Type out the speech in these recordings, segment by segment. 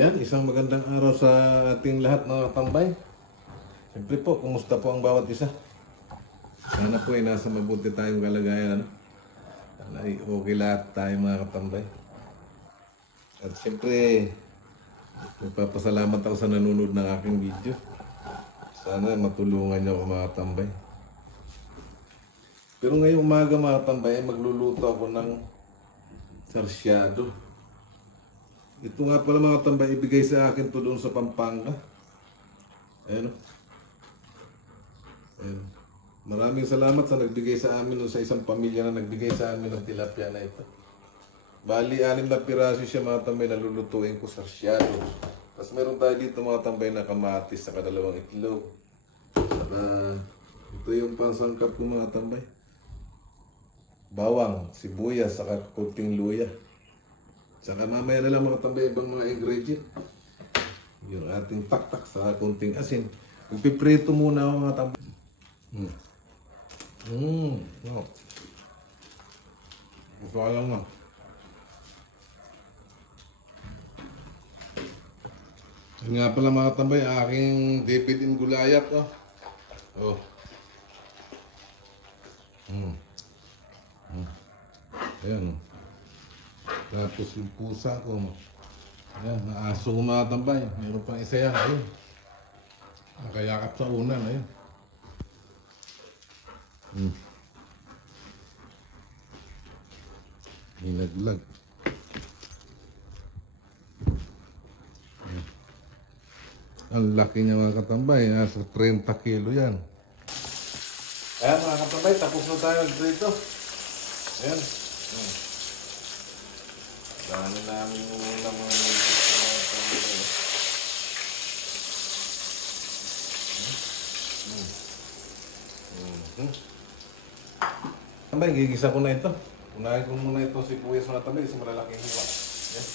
Yan, isang magandang araw sa ating lahat na tambay. Siyempre po, kumusta po ang bawat isa? Sana po ay nasa mabuti tayong kalagayan. Sana ay okay lahat tayo mga katambay. At siyempre, magpapasalamat ako sa nanonood ng aking video. Sana matulungan niyo ako mga tambay. Pero ngayong umaga mga tambay, magluluto ako ng sarsyado. Ito nga pala mga tambay, ibigay sa akin to doon sa Pampanga. Ayan o. Ayan. Maraming salamat sa nagbigay sa amin, sa isang pamilya na nagbigay sa amin ng tilapia na ito. Bali, 6 na piraso siya mga tambay na lulutuin ko sa sarsyado. Tapos meron tayo dito mga tambay na kamatis sa kadalawang itlog. Saka, ito yung pansangkap ko mga tambay. Bawang, sibuyas, saka kunting luya. Saka mamaya na lang mga tambay ibang mga ingredient. Yung ating taktak sa kunting asin. Magpiprito muna ako mga tambay. No. Gusto ka lang na. Yun nga pala mga tambay, aking David in Gulayat. Oh. Ayan. Tapos yung pusa ko. Ayan, naaso ko mga tambay. Meron pang isa yan. Ayun. Nakayakap sa unan. Ayun. Hinaglag. Ang laki niya mga katambay. Nasa 30 kilo yan. Ayan mga katambay, tapos na tayo dito. Ayan. Dami namin ulam mga tambay. Tambay, gigisa ko na ito. Unahin ko muna ito si Kuya sa tambay kasi malalaking hiwa. Ayan.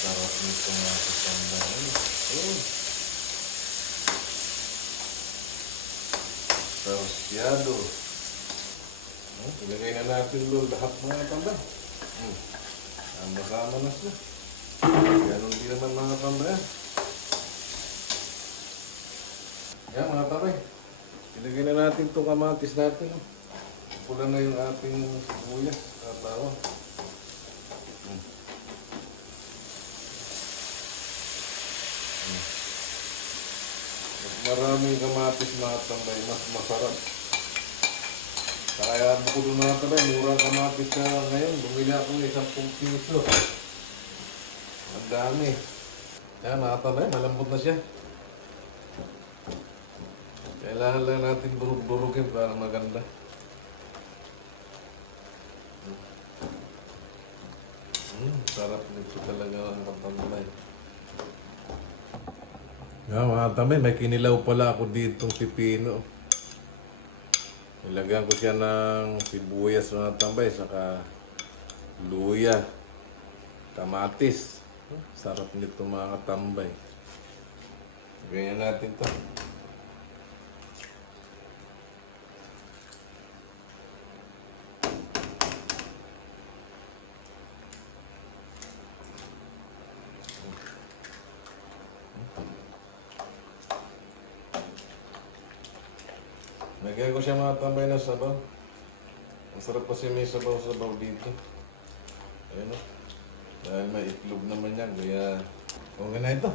Sarap nito mga katambay. Sarsyado. Ilagay na natin doon lahat mga tambay. Sama-sama na siya. Ganon din naman mga tambay. Yan mga tambay. Ilagay na natin itong kamatis natin. Pula na yung ating sibuyas. Tatawa. Maraming kamatis mga tambay, mas masarap. Kaya bukod mga tambay, murang kamatis ka ngayon. Bumili ako ng 10 piso. Ang dami. Yan mga tambay, malambot na siya. Kailangan lang natin burug-burugin para maganda. Sarap nito talaga ang tambay. Yan mga tambay, may kinilaw pala ako ditong pipino. Nilagyan ko siya ng sibuyas mga tambay, saka luya, kamatis. Sarap nito mga tambay. Ganyan natin to. Lagyan ko siya mga tambay na sabaw. Ang sarap kasi may sabaw-sabaw dito. Ayan o. Dahil may itlog naman yan, kaya okay na ito.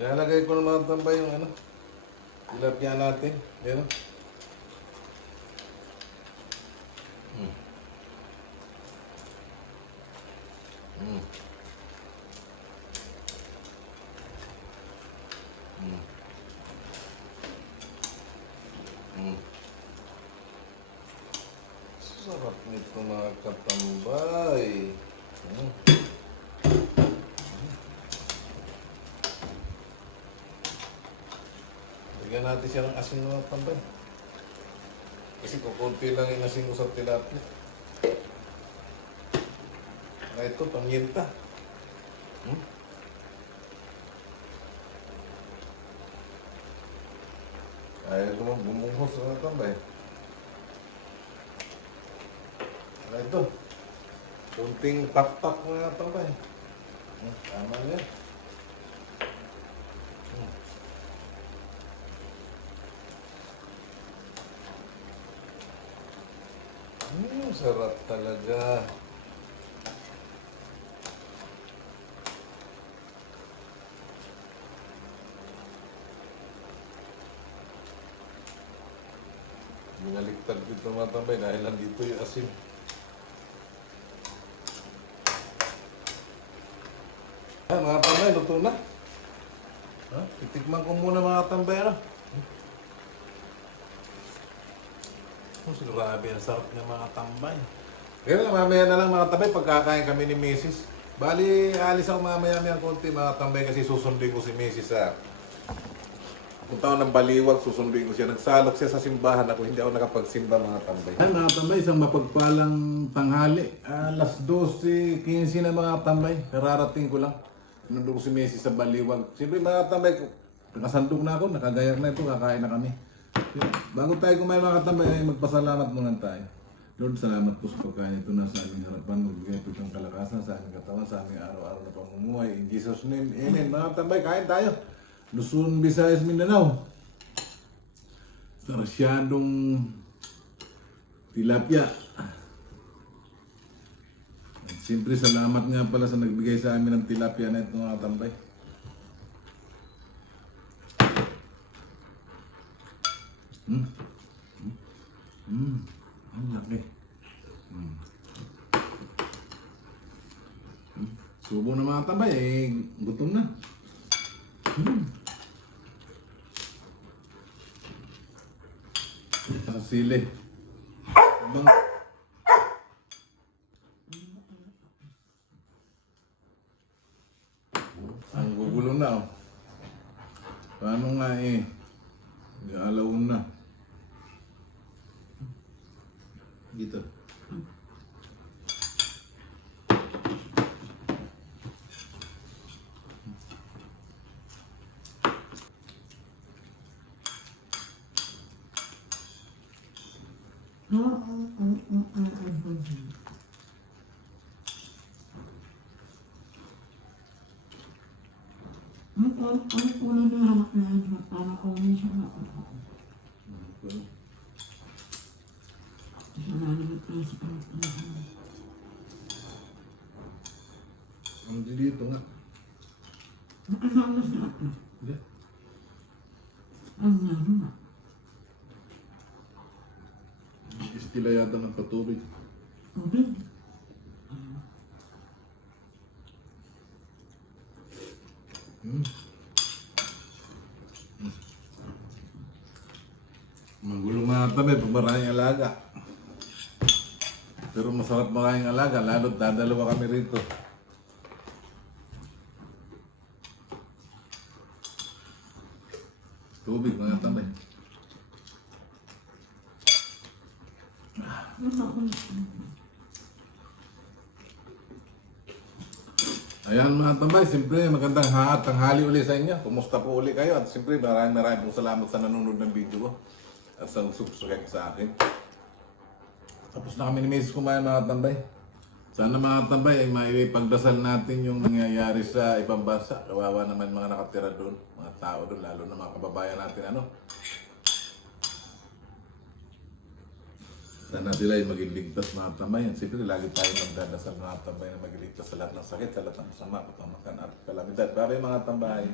Ilalagay ko na mga tambay yung tilapia natin. Ayan o. Sarap nito mga katambay. Lagyan natin siya ng asin mga tambay. Kasi kukunti lang yung asin ko sa tilapia. Na ito, pamyenta. Ayaw naman bumuhos mga tambay. Ito. Kunting pak-pak mga tambay. Tama niya. Sarap talaga. Binaligtad dito mga tambay dahil nandito yung asin. Mga tambay, luto na. Titikman ko muna mga tambay. Grabe, ang sarap niya mga tambay. Kaya mamaya na lang mga tambay, pagkakain kami ni Mrs. Bali, alis ako mamaya-maya konti mga tambay kasi susunduin ko si Mrs. sa punta ako ng Baliwag, susunduin ko siya. Nagsalok siya sa simbahan ako, hindi ako nakapagsimba mga tambay. Mga tambay, isang mapagpalang tanghali. Alas 12:15 na mga tambay. Kararating ko lang. Nandun ko si Mrs. sa Baliwag. Siyempre mga tambay, nakasandog na ako, nakagayak na ito, kakain na kami. Bago tayo kumain mga katambay, ay magpasalamat muna tayo. Lord, salamat po sa pagkain ito na sa aming harapan. Magbigay po ng kalakasan sa aming katawan, sa aming araw-araw na pamumuhay. In Jesus' name, amen. Mga katambay, kain tayo. Luzon, Visayas, Mindanao. Sarsyadong tilapia. At siyempre, salamat nga pala sa nagbigay sa amin ng tilapia na ito mga katambay. Ang laki. Subo na mga tambay, gutom na. Sa sili. Ang gugulo na oh. Paano nga alaw na. Gitu. Ang dito nga. Hindi. Istila yata ng patubig. Magulo mga tabi pag maraming alaga. Pero masarap maraming alaga, lalo't dadalawa kami rito. Tubig mga tabi. Ayan mga tambay, siyempre magandang tanghali uli sa inyo. Kumusta po uli kayo? At siyempre maraming pong salamat sa nanonood ng video ko. At sa subscribe sa akin. Tapos na kami ni Mrs. kumain mga tambay. Sana mga tambay ay maipagdasal natin yung nangyayari sa ibang bansa. Kawawa naman mga nakatira doon, mga tao doon, lalo na mga kababayan natin Sana sila ay maging ligtas mga tambay. Siyempre lagi tayong magdadasal mga tambay na maging ligtas sa lahat ng sakit, sa lahat ng masama, kapamakan at kalamidad. Bye mga tambay.